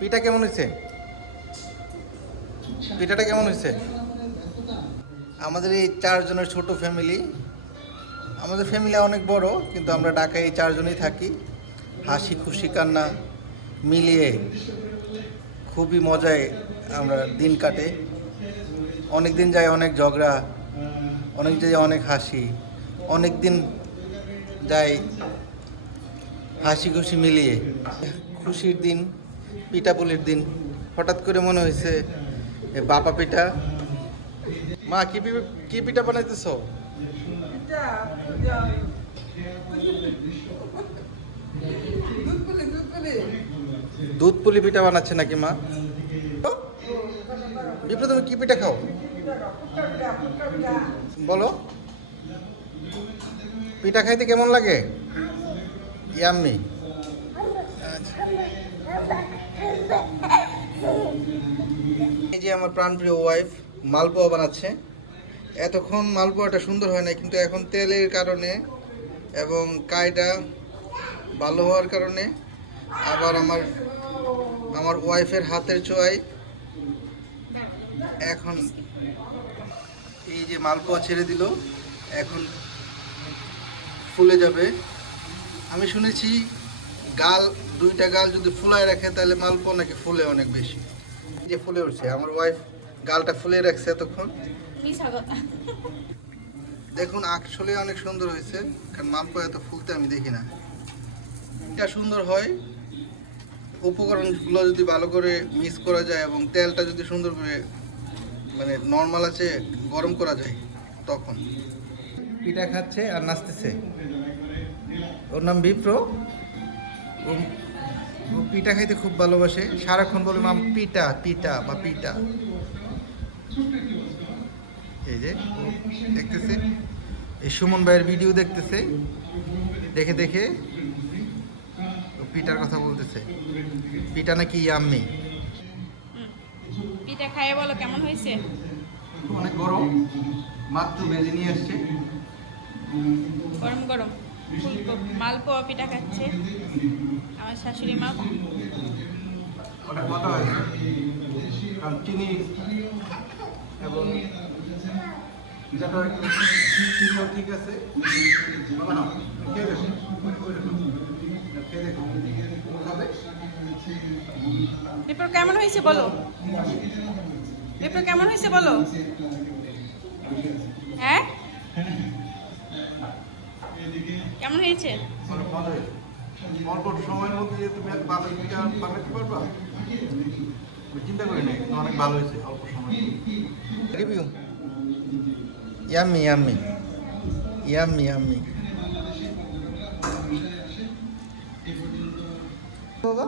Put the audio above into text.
পিঠা কেমন হয়েছে? পিঠাটা কেমন হয়েছে? আমাদের এই 4 জনের ছোট ফ্যামিলি। আমাদের ফ্যামিলি অনেক বড়, কিন্তু আমরা ঢাকায় এই 4 জনই থাকি। হাসি খুশি কান্না মিলিয়ে খুবই মজায় আমরা দিন কাটে। অনেক দিন যায় অনেক ঝগড়া, অনেক যায় অনেক হাসি, অনেক দিন যায় হাসি খুশি মিলিয়ে। খুশির দিন, পিঠাপুলির দিন। হঠাৎ করে মনে হয়েছে বাপা পিঠা। মা কি পিঠা বানাইতেছ? দুধ পুলি পিঠা বানাচ্ছে নাকি মা? বিপ্লব তুমি কি পিঠা খাও বলো? পিঠা খাইতে কেমন লাগে? ইয়াম্মি। এই যে আমার প্রাণপ্রিয় ওয়াইফ মালপোয়া বানাচ্ছে। এতক্ষণ মালপোয়াটা সুন্দর হয় না, কিন্তু এখন তেলের কারণে এবং কাইটা ভালো হওয়ার কারণে আবার আমার ওয়াইফের হাতের ছোঁয়ায় এখন এই যে মালপোয়া ছেড়ে দিল, এখন ফুলে যাবে। আমি শুনেছি দুইটা গাল যদি ফুলায় রাখে তাহলে মালপোয়া নাকি ফুলে অনেক বেশি। যে ফুলে উঠছে, আমার ওয়াইফ গালটা ফুলে রাখছে এতক্ষণ। দেখুন আসলে অনেক সুন্দর হয়েছে, কারণ মালপোয়া এত ফুলতে আমি দেখি না। এটা সুন্দর হয় উপকরণগুলো যদি ভালো করে মিক্স করা যায় এবং তেলটা যদি সুন্দর করে মানে নর্মাল আছে গরম করা যায়, তখন পিঠা খাচ্ছে আর নাচতেছে। ওর নাম বিপ্র। ও পিঠা খাইতে খুব ভালোবাসে, সারাক্ষণ বলে মাম পিঠা পিঠা বা পিঠা। এই যে দেখতেছে, এই সুমন ভাইয়ের ভিডিও দেখতেছে, দেখে দেখে পিঠার কথা বলতেছে। পিঠা নাকি ইয়াম্মি। পিঠা খাইয়ে বলো কেমন হয়েছে? অনেক গরম, মাত্র ভেজে নিয়ে আসছে। গরম গরম মালপোয়া পিঠা খাচ্ছে আমার শাশুড়ি মা। অনেক মজা হয়েছে, কারণ চিনি এবং চিনিও ঠিক আছে। খেয়ে দেখো, খেয়ে দেখো হবে। এরপর কেমন হয়েছে বলো? এরপর কেমন হয়েছে বলো? হ্যাঁ কেমন হয়েছে? অনেক মজা হয়েছে। অল্প সময়ের মধ্যে যে তুমি এক বানাতে পারবা আমি চিন্তা করি নাই, অনেক ভালো হয়েছে অল্প সময়। Review yummy yummy yummy yummy. বাবা